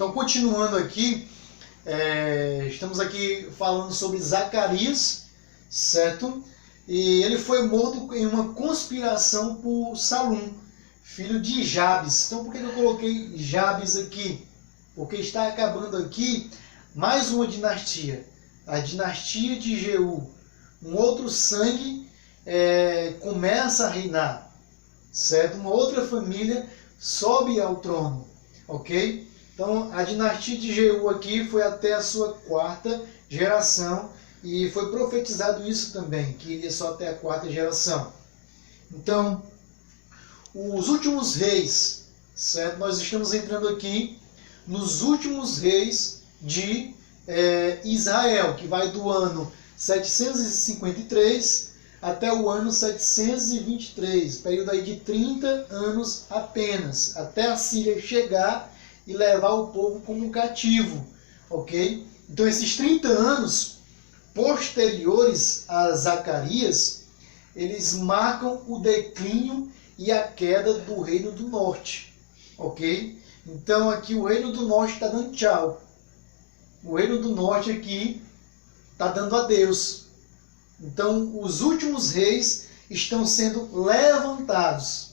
Então, continuando aqui, estamos aqui falando sobre Zacarias, certo? E ele foi morto em uma conspiração por Salum, filho de Jabes. Então, por que eu coloquei Jabes aqui? Porque está acabando aqui mais uma dinastia, a dinastia de Jeú. Um outro sangue começa a reinar, certo? Uma outra família sobe ao trono, ok? Então, a dinastia de Jeú aqui foi até a sua quarta geração, e foi profetizado isso também, que iria só até a quarta geração. Então, os últimos reis, certo? Nós estamos entrando aqui nos últimos reis de Israel, que vai do ano 753 até o ano 723, período aí de 30 anos apenas, até a Síria chegar e levar o povo como cativo, ok? Então, esses 30 anos posteriores a Zacarias, eles marcam o declínio e a queda do Reino do Norte, ok? Então, aqui o Reino do Norte está dando tchau. O Reino do Norte aqui está dando adeus. Então, os últimos reis estão sendo levantados.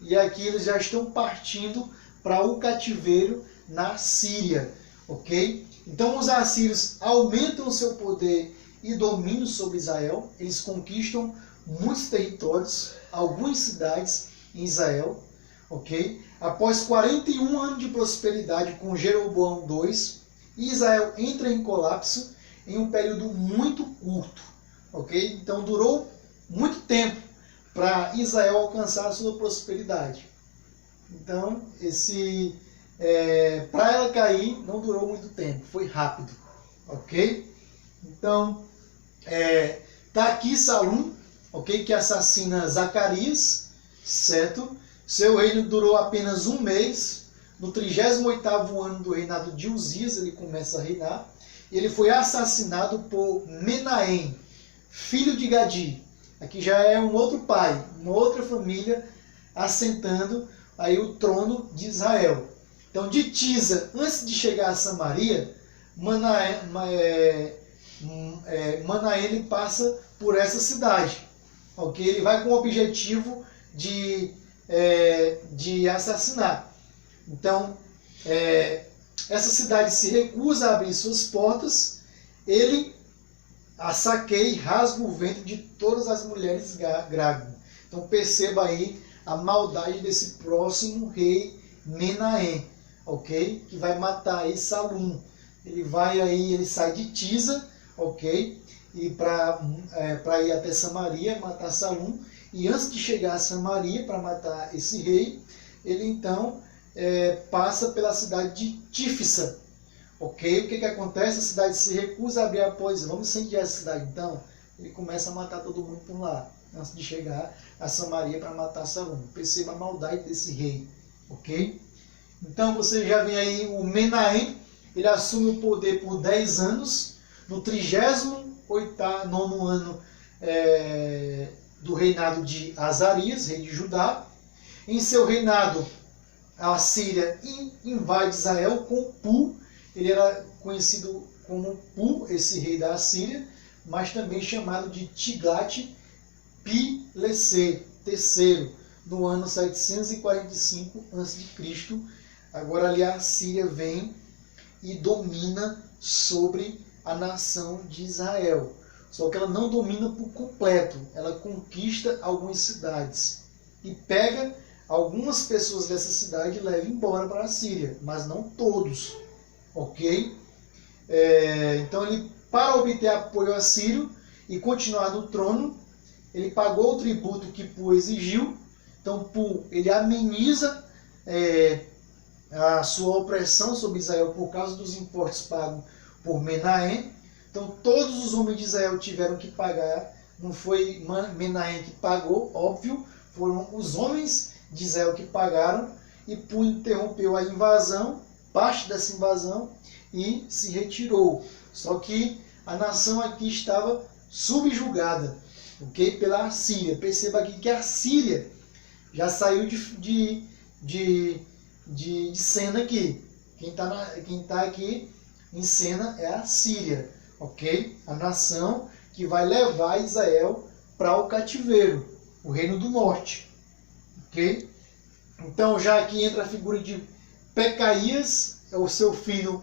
E aqui eles já estão partindo para o cativeiro na Síria, ok? Então, os assírios aumentam o seu poder e domínio sobre Israel. Eles conquistam muitos territórios, algumas cidades em Israel, ok? Após 41 anos de prosperidade com Jeroboão II, Israel entra em colapso em um período muito curto, ok? Então, durou muito tempo para Israel alcançar a sua prosperidade. Então, para ela cair, não durou muito tempo, foi rápido, ok? Então, tá aqui Salum, ok? Que assassina Zacarias, certo? Seu reino durou apenas um mês. No 38º ano do reinado de Uzias, ele começa a reinar. E ele foi assassinado por Menahem, filho de Gadi. Aqui já é um outro pai, uma outra família assentando aí o trono de Israel. Então, de Tisa, antes de chegar a Samaria, Menahem ele passa por essa cidade, ok? Ele vai com o objetivo de assassinar. Então, essa cidade se recusa a abrir suas portas. Ele a saqueia e rasga o ventre de todas as mulheres grávidas. Então, perceba aí a maldade desse próximo rei Menahem, ok? Que vai matar aí Salum. Ele sai de Tisa, ok? E para ir até Samaria, matar Salum. E antes de chegar a Samaria para matar esse rei, ele então passa pela cidade de Tífisa, ok? O que acontece? A cidade se recusa a abrir a porta. Vamos incendiar essa cidade. Então, ele começa a matar todo mundo por lá, antes de chegar a Samaria para matar Salum. Perceba a maldade desse rei, ok? Então, você já vê aí o Menahem, ele assume o poder por 10 anos, no 38º ano do reinado de Azarias, rei de Judá. Em seu reinado, a Síria invade Israel com Pu. Ele era conhecido como Pu, esse rei da Assíria, mas também chamado de Tiglat-Pileser III, no ano 745 a.C. Agora ali a Síria vem e domina sobre a nação de Israel. Só que ela não domina por completo, ela conquista algumas cidades e pega algumas pessoas dessa cidade e leva embora para a Síria, mas não todos, ok? Então, ele, para obter apoio assírio e continuar no trono, ele pagou o tributo que Pu exigiu. Então, Pu, ele ameniza a sua opressão sobre Israel por causa dos impostos pagos por Menahem. Então, todos os homens de Israel tiveram que pagar. Não foi Menahem que pagou, óbvio, foram os homens de Israel que pagaram. E Pu interrompeu a invasão, parte dessa invasão, e se retirou. Só que a nação aqui estava subjugada, ok? Pela Assíria. Perceba aqui que a Síria já saiu de cena aqui, Quem tá aqui em cena é a Síria, ok? A nação que vai levar Israel para o cativeiro, o reino do norte, ok? Então já aqui entra a figura de Pecaías, é o seu filho,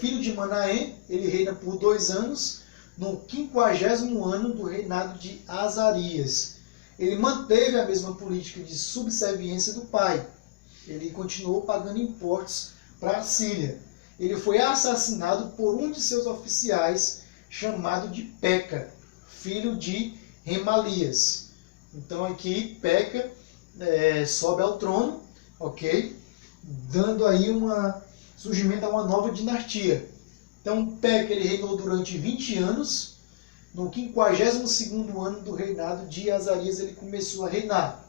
filho de Manaém. Ele reina por 2 anos, no 50º ano do reinado de Azarias. Ele manteve a mesma política de subserviência do pai. Ele continuou pagando impostos para a Síria. Ele foi assassinado por um de seus oficiais, chamado de Peca, filho de Remalias. Então aqui Peca sobe ao trono, ok? Dando aí surgimento a uma nova dinastia. Então Peca ele reinou durante 20 anos. No 52º ano do reinado de Azarias ele começou a reinar.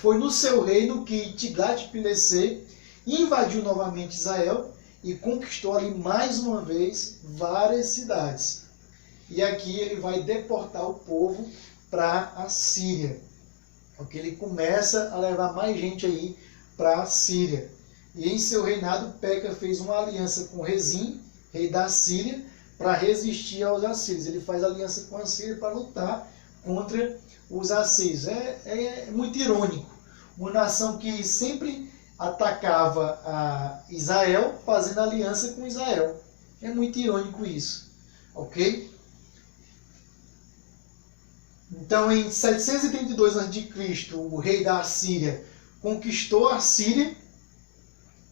Foi no seu reino que Tiglat-Pileser invadiu novamente Israel e conquistou ali mais uma vez várias cidades. E aqui ele vai deportar o povo para a Síria. Porque ele começa a levar mais gente aí para a Síria. E em seu reinado, Peca fez uma aliança com Rezim, rei da Síria, para resistir aos assírios. Ele faz aliança com a Síria para lutar contra os assírios. É muito irônico. Uma nação que sempre atacava a Israel, fazendo aliança com Israel. É muito irônico isso. Ok? Então, em 732 a.C., o rei da Assíria conquistou a Síria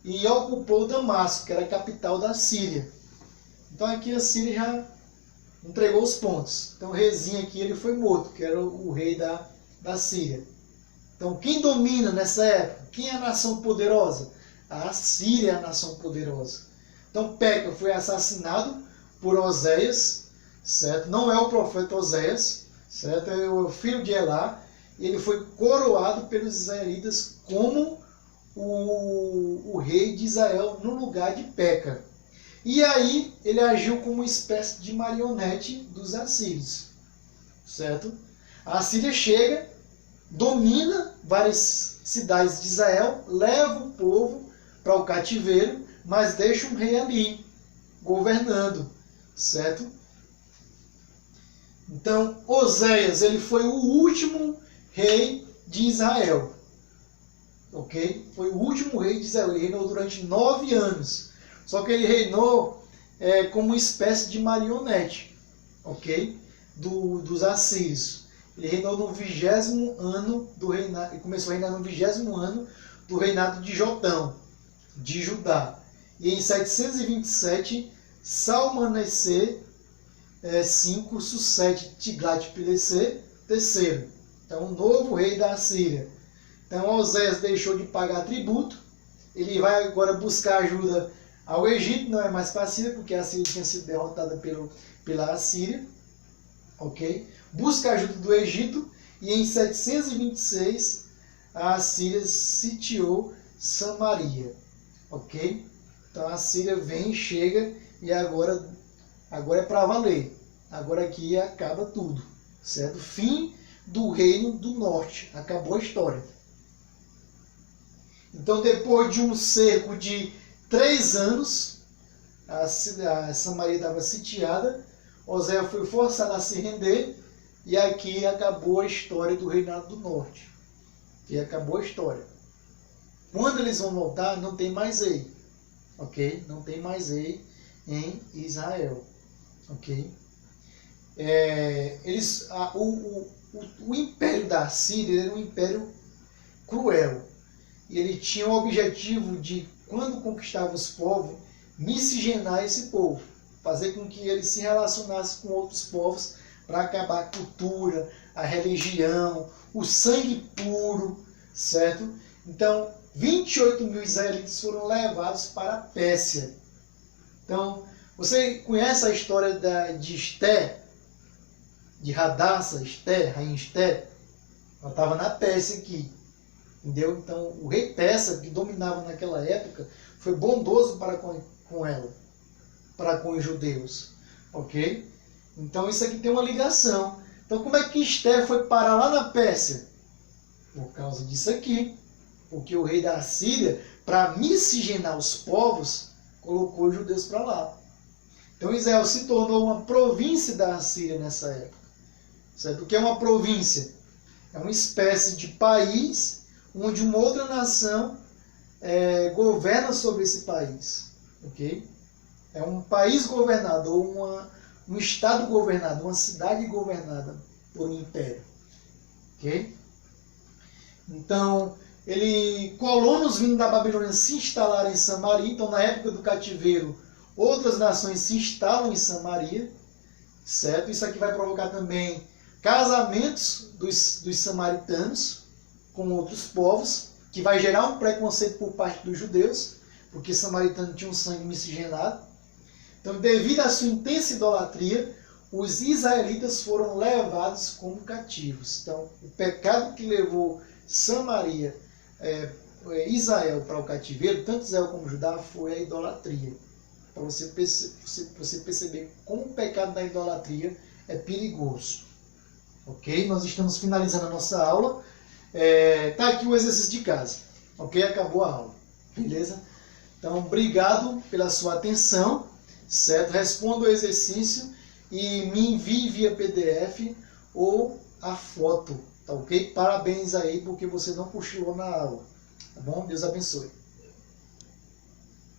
e ocupou Damasco, que era a capital da Síria. Então aqui a Síria já entregou os pontos. Então Rezim aqui ele foi morto, que era o rei da Síria. Então quem domina nessa época? Quem é a nação poderosa? A Síria é a nação poderosa. Então Peca foi assassinado por Oséias, certo? Não é o profeta Oséias, certo? É o filho de Elá. E ele foi coroado pelos israelitas como o rei de Israel no lugar de Peca. E aí ele agiu como uma espécie de marionete dos assírios, certo? A Síria chega, domina várias cidades de Israel, leva o povo para o cativeiro, mas deixa um rei ali, governando, certo? Então, Oséias, ele foi o último rei de Israel, ok? Foi o último rei de Israel, ele reinou durante 9 anos. Só que ele reinou como uma espécie de marionete, ok? Dos assírios. Ele reinou no 20º ano do reinado, ele começou a reinar no 20º ano do reinado de Jotão, de Judá. E em 727, Salmaneser V sucede Tiglat-Pileser III. Então, o novo rei da Síria. Então, Oséias deixou de pagar tributo. Ele vai agora buscar ajuda ao Egito, não é mais para a Síria, porque a Síria tinha sido derrotada pela Assíria. Ok? Busca ajuda do Egito e em 726 a Assíria sitiou Samaria. Ok? Então a Síria vem, chega e agora é para valer. Agora aqui acaba tudo. Certo? Fim do reino do norte. Acabou a história. Então depois de um cerco de 3 anos, a Samaria estava sitiada, Oséias foi forçado a se render, e aqui acabou a história do reinado do norte. E acabou a história. Quando eles vão voltar, não tem mais rei. Ok? Não tem mais rei em Israel. Ok? O império da Síria era um império cruel. E ele tinha o objetivo de, quando conquistava os povos, miscigenar esse povo. Fazer com que ele se relacionasse com outros povos para acabar a cultura, a religião, o sangue puro, certo? Então, 28 mil israelitas foram levados para a Pérsia. Então, você conhece a história de Esté? De Radassa, Esté, rainha Esté? Ela estava na Pérsia aqui. Entendeu? Então, o rei persa, que dominava naquela época, foi bondoso para com ela, para com os judeus. Ok? Então, isso aqui tem uma ligação. Então, como é que Esté foi parar lá na Pérsia? Por causa disso aqui. Porque o rei da Síria para miscigenar os povos, colocou os judeus para lá. Então Israel se tornou uma província da Assíria nessa época. Certo? O que é uma província? É uma espécie de país onde uma outra nação governa sobre esse país. Okay? É um país governado, ou um estado governado, uma cidade governada por um império. Okay? Então, colonos vindo da Babilônia se instalaram em Samaria. Então, na época do cativeiro, outras nações se instalam em Samaria. Certo? Isso aqui vai provocar também casamentos dos samaritanos com outros povos, que vai gerar um preconceito por parte dos judeus, porque samaritano tinha um sangue miscigenado. Então, devido à sua intensa idolatria, os israelitas foram levados como cativos. Então, o pecado que levou Samaria, Israel para o cativeiro, tanto Israel como Judá, foi a idolatria. Para você perceber como o pecado da idolatria é perigoso. Ok? Nós estamos finalizando a nossa aula. Tá aqui o exercício de casa. Ok? Acabou a aula. Beleza? Então, obrigado pela sua atenção. Certo? Responda o exercício e me envie via PDF ou a foto. Tá ok? Parabéns aí porque você não cochilou na aula. Tá bom? Deus abençoe.